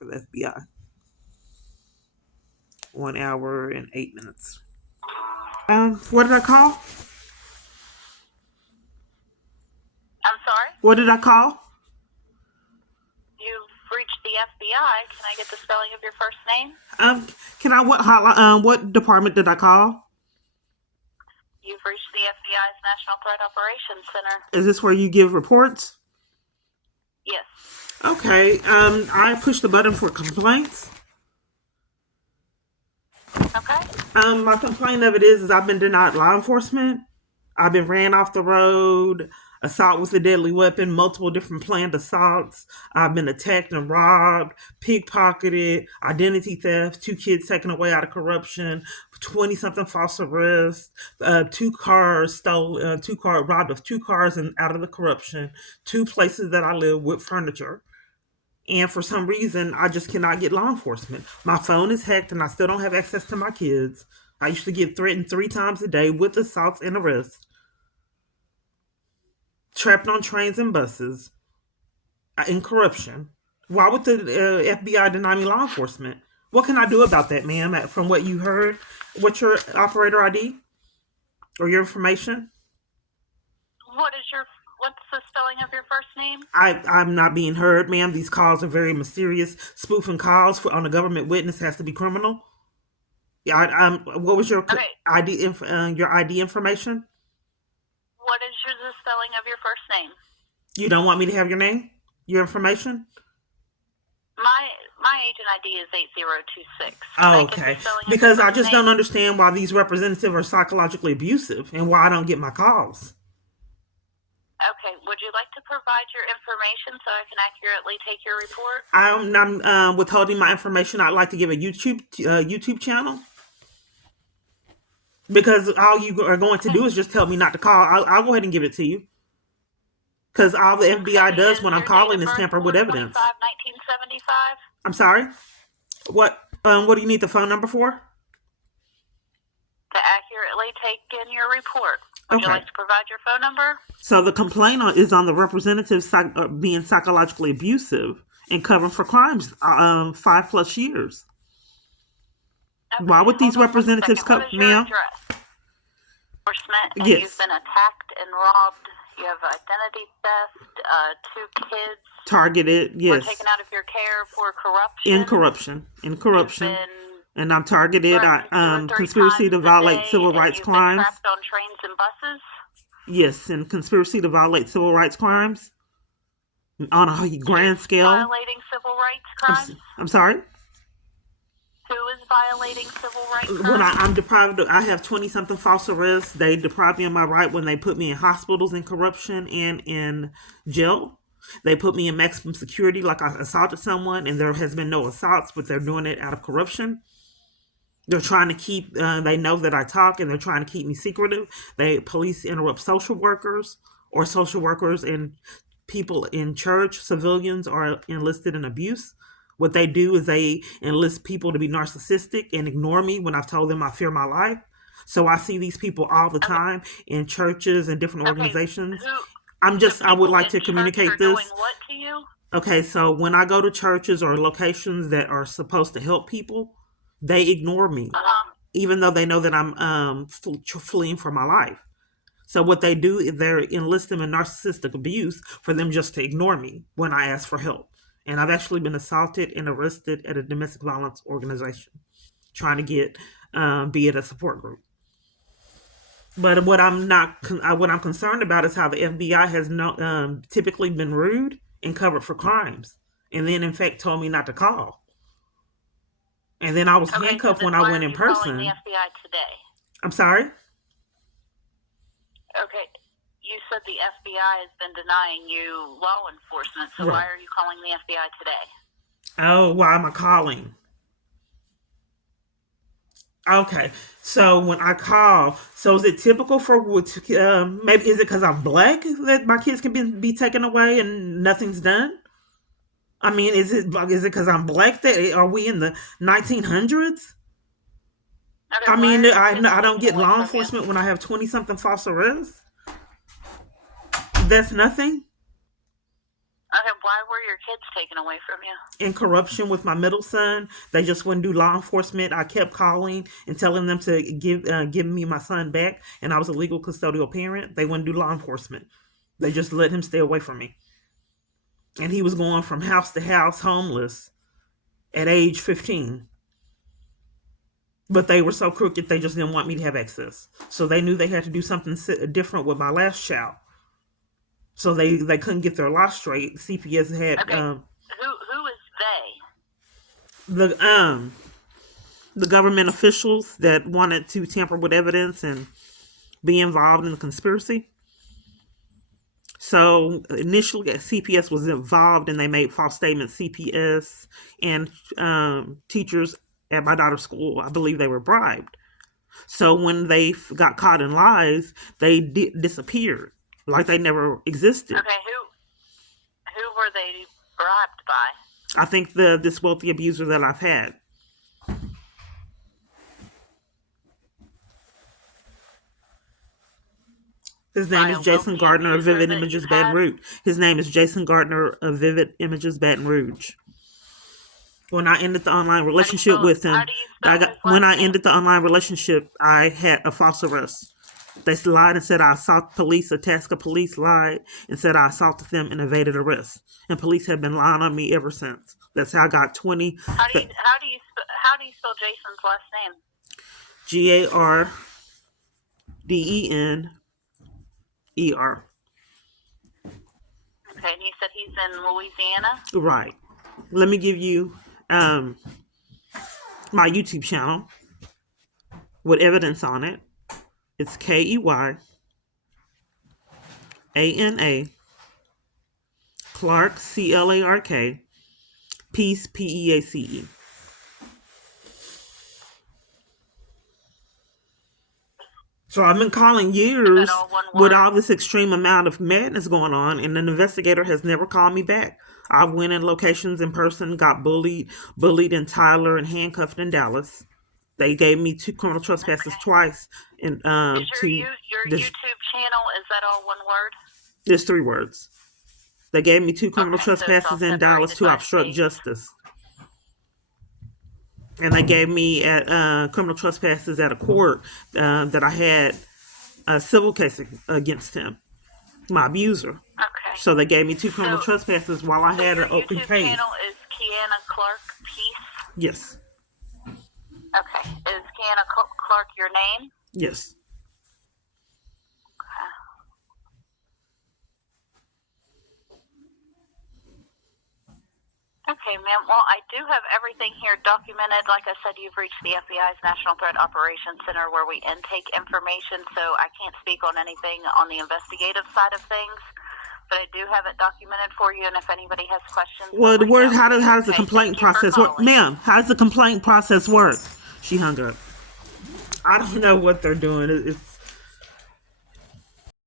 for the FBI. 1 hour and 8 minutes. What did I call? I'm sorry? What did I call? You've reached the FBI. Can I get the spelling of your first name? Can I what department did I call? You've reached the FBI's National Threat Operations Center. Is this where you give reports? Yes. Okay. I pushed the button for complaints. Okay. My complaint of it is I've been denied law enforcement. I've been ran off the road, assault with a deadly weapon, multiple different planned assaults. I've been attacked and robbed, pickpocketed, identity theft, 2 kids taken away out of corruption, 20-something false arrests, 2 cars stolen, robbed of 2 cars and out of the corruption, 2 places that I live with furniture. And for some reason, I just cannot get law enforcement. My phone is hacked and I still don't have access to my kids. I used to get threatened 3 times a day with assaults and arrests. Trapped on trains and buses. In corruption. Why would the FBI deny me law enforcement? What can I do about that, ma'am? From what you heard, what's your operator ID? Or your information? What's the spelling of your first name? I'm not being heard, ma'am. These calls are very mysterious. Spoofing calls on a government witness has to be criminal. Yeah, what was your ID? Your ID information? What is the spelling of your first name? You don't want me to have your name? Your information? My agent ID is 8026. Oh, okay. Because I just don't understand why these representatives are psychologically abusive and why I don't get my calls. Okay. Would you like to provide your information so I can accurately take your report? I'm withholding my information. I'd like to give a YouTube channel. Because all you are going to do is just tell me not to call. I'll go ahead and give it to you. Because all the FBI does when I'm calling is tamper with evidence. 1975. I'm sorry? What do you need the phone number for? To accurately take in your report. Would you like to provide your phone number? So the complaint is on the representatives being psychologically abusive and covering for crimes 5+ years. Okay, why would these representatives come, ma'am? And yes. You've been attacked and robbed. You have identity theft. 2 kids targeted. Yes. Were taken out of your care for corruption. In corruption. And I'm targeted. Conspiracy to violate civil rights crimes. Been trapped on trains and buses. Yes, and conspiracy to violate civil rights crimes on a grand scale. Violating civil rights crimes. I'm sorry. Who is violating civil rights crimes? When I'm deprived, I have 20-something false arrests. They deprive me of my right when they put me in hospitals in corruption and in jail. They put me in maximum security like I assaulted someone, and there has been no assaults, but they're doing it out of corruption. They're trying to keep, they know that I talk, and they're trying to keep me secretive. Police interrupt social workers and people in church. Civilians are enlisted in abuse. What they do is they enlist people to be narcissistic and ignore me when I've told them I fear my life. So I see these people all the time in churches and different organizations. I would like to communicate this. Doing what to you? Okay, so when I go to churches or locations that are supposed to help people, they ignore me, even though they know that I'm fleeing for my life. So what they do is they enlist them in narcissistic abuse for them just to ignore me when I ask for help. And I've actually been assaulted and arrested at a domestic violence organization, trying to be at a support group. But what I'm concerned about is how the FBI has typically been rude and covered for crimes, and then in fact told me not to call. And then I was handcuffed when I went in person. The FBI today? I'm sorry? Okay. You said the FBI has been denying you law enforcement, so why are you calling the FBI today? Oh, why am I calling? Okay. So when I call, so is it typical for maybe is it because I'm black that my kids can be taken away and nothing's done? I mean, is it because I'm black? That are we in the 1900s? I mean, I don't get law enforcement when I have 20-something false arrests. That's nothing. Okay, why were your kids taken away from you? In corruption with my middle son, they just wouldn't do law enforcement. I kept calling and telling them to give me my son back, and I was a legal custodial parent. They wouldn't do law enforcement. They just let him stay away from me. And he was going from house to house homeless at age 15. But they were so crooked, they just didn't want me to have access. So they knew they had to do something different with my last child. So they couldn't get their law straight. CPS had Okay. Who is they? The government officials that wanted to tamper with evidence and be involved in the conspiracy. So initially, CPS was involved, and they made false statements. CPS and teachers at my daughter's school, I believe they were bribed. So when they got caught in lies, they disappeared, like they never existed. Okay, who were they bribed by? I think this wealthy abuser that I've had. His name is Jason Gardner of Vivid Images Baton Rouge. His name is Jason Gardner of Vivid Images Baton Rouge. When I ended the online relationship with him, I had a false arrest. They lied and said I assaulted police. A task of police lied and said I assaulted them and evaded arrest. And police have been lying on me ever since. That's how I got 20. How do you spell Jason's last name? Gardener. Okay, and you said he's in Louisiana? Right. Let me give you my YouTube channel with evidence on it. It's KEYANA Clark CLARK Peace PEACE. So I've been calling years with all this extreme amount of madness going on, and an investigator has never called me back. I went in locations in person, got bullied in Tyler, and handcuffed in Dallas. They gave me 2 criminal trespasses twice. And your YouTube channel, is that all one word? There's 3 words. They gave me 2 criminal trespasses in Dallas to obstruct justice. And they gave me criminal trespasses at a court that I had a civil case against him, my abuser. Okay. So they gave me 2 criminal trespasses while I had an open case. Your YouTube channel is Kiana Clark Peace? Yes. Okay. Is Kiana Clark your name? Yes. Okay, ma'am. Well, I do have everything here documented. Like I said, you've reached the FBI's National Threat Operations Center where we intake information, so I can't speak on anything on the investigative side of things. But I do have it documented for you, and if anybody has questions... Well, how does the complaint process work? Ma'am, how does the complaint process work? She hung up. I don't know what they're doing. It's